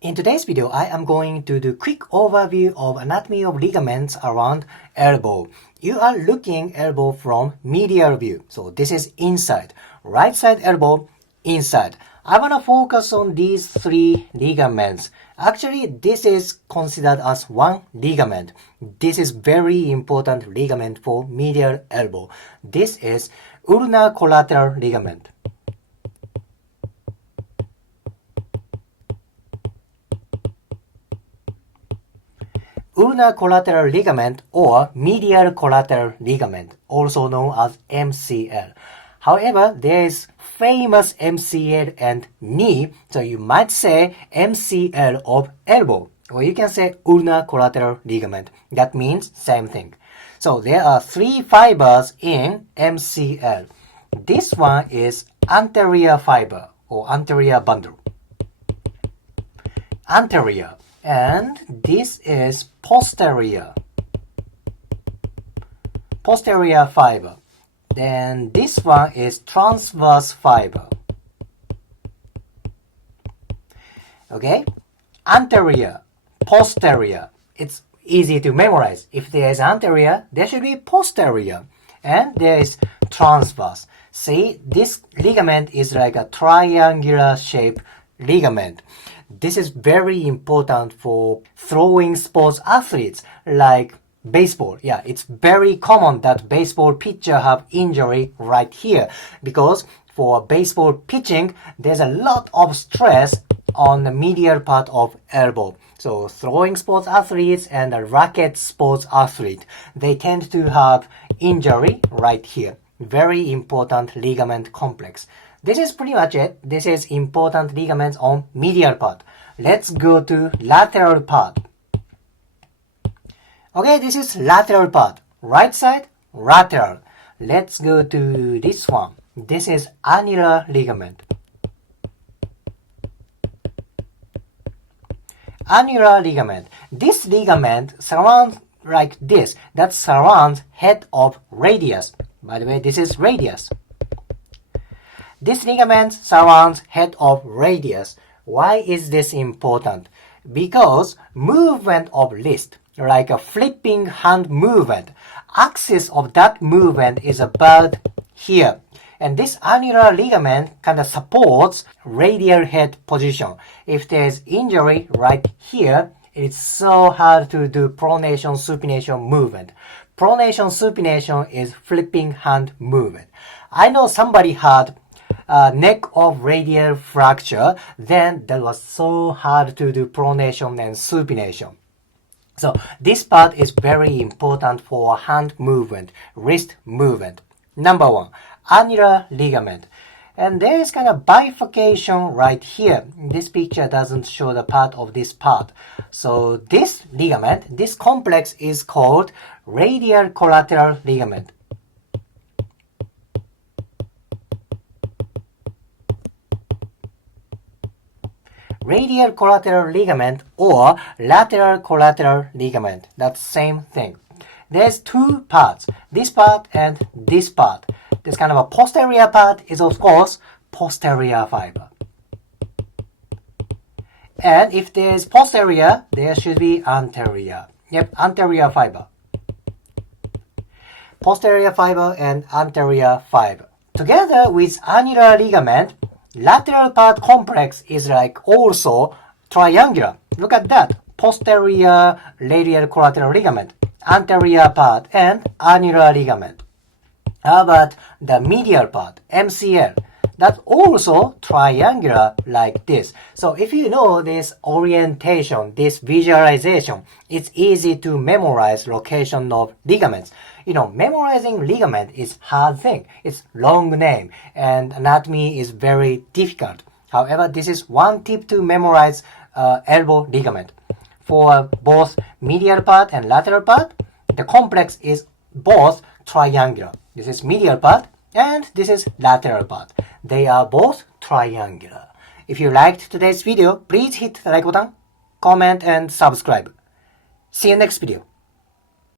In today's video, I am going to do quick overview of anatomy of ligaments around elbow. You are looking elbow from medial view. So this is inside. Right side elbow, inside. I want to focus on these three ligaments. Actually, this is considered as one ligament. This is very important ligament for medial elbow. This is ulnar collateral ligament. Ulnar collateral ligament or medial collateral ligament, also known as MCL. However, there is famous MCL and knee, so you might say MCL of elbow, or you can say ulnar collateral ligament. That means same thing. So there are three fibers in MCL. This one is anterior fiber or anterior bundle. Anterior. And this is posterior fiber. Then this one is transverse fiber. Okay? Anterior, posterior. It's easy to memorize. If there is anterior, there should be posterior. And there is transverse. See, this ligament is like a triangular shaped ligament. This is very important for throwing sports athletes like baseball. Yeah, it's very common that baseball pitcher have injury right here because for baseball pitching, there's a lot of stress on the medial part of elbow. So throwing sports athletes and a racket sports athlete, they tend to have injury right here. Very important ligament complex. This is pretty much it. This is important ligaments on medial part. Let's go to lateral part. Okay, this is lateral part. Right side, lateral. Let's go to this one. This is annular ligament. Annular ligament. This ligament surrounds like this. That surrounds head of radius. By the way, this is radius. This ligament surrounds head of radius. Why is this important? Because movement of wrist, like a flipping hand movement, axis of that movement is about here. And this annular ligament kind of supports radial head position. If there's injury right here, it's so hard to do pronation supination movement. Pronation supination is flipping hand movement. I know somebody had neck of radial fracture, then that was so hard to do pronation and supination. So this part is very important for hand movement, wrist movement. Number one, annular ligament. And there is kind of bifurcation right here. This picture doesn't show the part of this part. So this ligament, this complex is called radial collateral ligament. Radial collateral ligament or lateral collateral ligament. That's same thing. There's two parts, this part and this part. This kind of a posterior part is of course posterior fiber. And if there's posterior, there should be anterior. Yep, anterior fiber. Posterior fiber and anterior fiber. Together with annular ligament, lateral part complex is like also triangular. Look at that. Posterior radial collateral ligament, anterior part, and annular ligament. How about the medial part, MCL? That's also triangular like this. So if you know this orientation, this visualization, it's easy to memorize location of ligaments. You know, memorizing ligament is hard thing. It's long name and anatomy is very difficult. However, this is one tip to memorize elbow ligament. For both medial part and lateral part, the complex is both triangular. This is medial part and this is lateral part. They are both triangular. If you liked today's video, please hit the like button, comment and subscribe. See you next video.